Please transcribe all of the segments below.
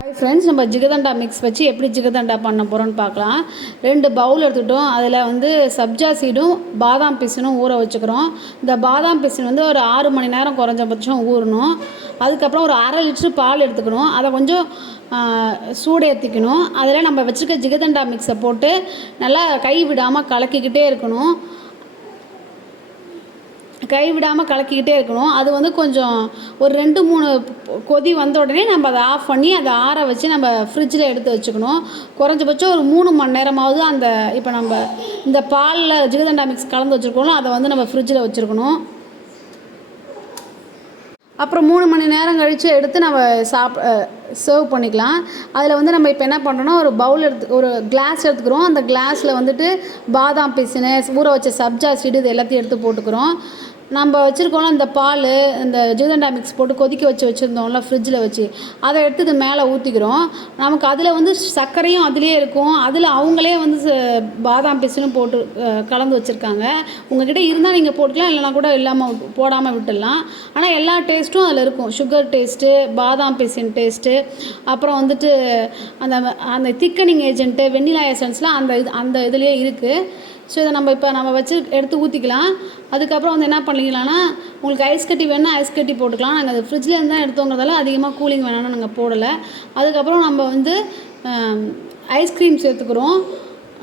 Hi friends, நம்ம jigarthanda mix வச்சு எப்படி ஜிகர்தண்டா பண்ண போகிறோன்னு பார்க்கலாம். 2 பவுல் எடுத்துக்கிட்டோம். அதில் வந்து சப்ஜா சீடும் பாதாம் பிசினும் ஊற வச்சுக்கிறோம். இந்த பாதாம் பிசின் வந்து ஒரு 6 மணி நேரம் குறைஞ்சபட்சம் ஊறணும். அதுக்கப்புறம் ஒரு 1/2 லிட்டரு பால் எடுத்துக்கணும். அதை கொஞ்சம் சூடேற்றிக்கணும். அதில் நம்ம வச்சுருக்க ஜிகர்தண்டா மிக்ஸை போட்டு நல்லா கை விடாமல் கலக்கிக்கிட்டே இருக்கணும். கலக்கிக்கிட்டே இருக்கணும். அது வந்து கொஞ்சம் ஒரு 2-3 கொதி வந்த உடனே நம்ம அதை ஆஃப் பண்ணி அதை ஆற வச்சு நம்ம ஃப்ரிட்ஜில் எடுத்து வச்சுக்கணும். குறைஞ்சபட்சம் ஒரு 3 மணி நேரமாவது அந்த இப்போ நம்ம இந்த பாலில் ஜிகர்தண்டா மிக்ஸ் கலந்து வச்சுருக்கோம், அதை வந்து நம்ம ஃப்ரிட்ஜில் வச்சுருக்கணும். அப்புறம் 3 மணி நேரம் கழித்து எடுத்து நம்ம சர்வ் பண்ணிக்கலாம். அதில் வந்து நம்ம இப்போ என்ன பண்ணுறோன்னா, ஒரு கிளாஸ் எடுத்துக்கிறோம். அந்த கிளாஸில் வந்துட்டு பாதாம் பிசினு, ஊற வச்ச சப்ஜா சீடு இது எல்லாத்தையும் எடுத்து போட்டுக்கிறோம். நம்ம வச்சுருக்கோம்ல இந்த பால், இந்த ஜிகர்தண்டா மிக்ஸ் போட்டு கொதிக்க வச்சுருந்தோம்ல ஃப்ரிட்ஜில் வச்சு, அதை எடுத்து இது மேலே ஊற்றிக்கிறோம். நமக்கு அதில் வந்து சர்க்கரையும் அதிலே இருக்கும். அதில் அவங்களே வந்து பாதாம் பிசினும் போட்டு கலந்து வச்சுருக்காங்க. உங்கள்கிட்ட இருந்தால் நீங்கள் போட்டுக்கலாம், இல்லைனா கூட போடாமல் விட்டுடலாம். ஆனால் எல்லா டேஸ்ட்டும் அதில் இருக்கும். சுகர் டேஸ்ட்டு, பாதாம் பிசின் டேஸ்ட்டு, அப்புறம் வந்துட்டு அந்த திக்கனிங் ஏஜென்ட்டு, வெண்ணிலா எசன்ஸ்லாம் அந்த இதுலேயே இருக்குது. ஸோ இதை நம்ம வச்சு எடுத்து ஊற்றிக்கலாம். அதுக்கப்புறம் வந்து என்ன பண்ணிக்கலாம்னா, உங்களுக்கு ஐஸ் கட்டி வேணுன்னா ஐஸ் கட்டி போட்டுக்கலாம். நாங்கள் அது ஃப்ரிட்ஜ்லேருந்து தான் எடுத்தோங்கிறதால அதிகமாக கூலிங் வேணும்னு நாங்கள் போடலை. அதுக்கப்புறம் நம்ம வந்து ஐஸ்கிரீம் சேர்த்துக்கிறோம்.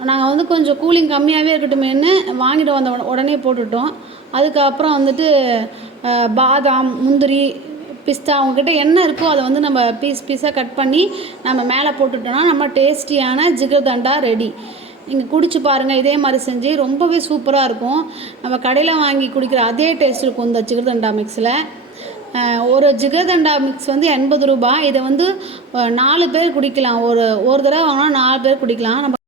நாங்கள் வந்து கொஞ்சம் கூலிங் கம்மியாகவே இருக்கட்டுமேன்னு வாங்கிட்டு வந்த உடனே போட்டுட்டோம். அதுக்கப்புறம் வந்துட்டு பாதாம், முந்திரி, பிஸ்தா அவங்கக்கிட்ட என்ன இருக்கோ அதை வந்து நம்ம பீஸாக கட் பண்ணி நம்ம மேலே போட்டுட்டோம்னா நம்ம டேஸ்டியான ஜிகர்தண்டா ரெடி. நீங்கள் குடிச்சு பாருங்கள். இதே மாதிரி செஞ்சு ரொம்பவே சூப்பராக இருக்கும். நம்ம கடையில் வாங்கி குடிக்கிற அதே டேஸ்ட் இருக்கும் இந்த ஜிகர்தண்டா மிக்ஸில். ஒரு ஜிகர்தண்டா மிக்ஸ் வந்து 80 ரூபாய். இதை வந்து 4 பேர் குடிக்கலாம். ஒரு தடவை வாங்கினா 4 பேர் குடிக்கலாம். நம்ம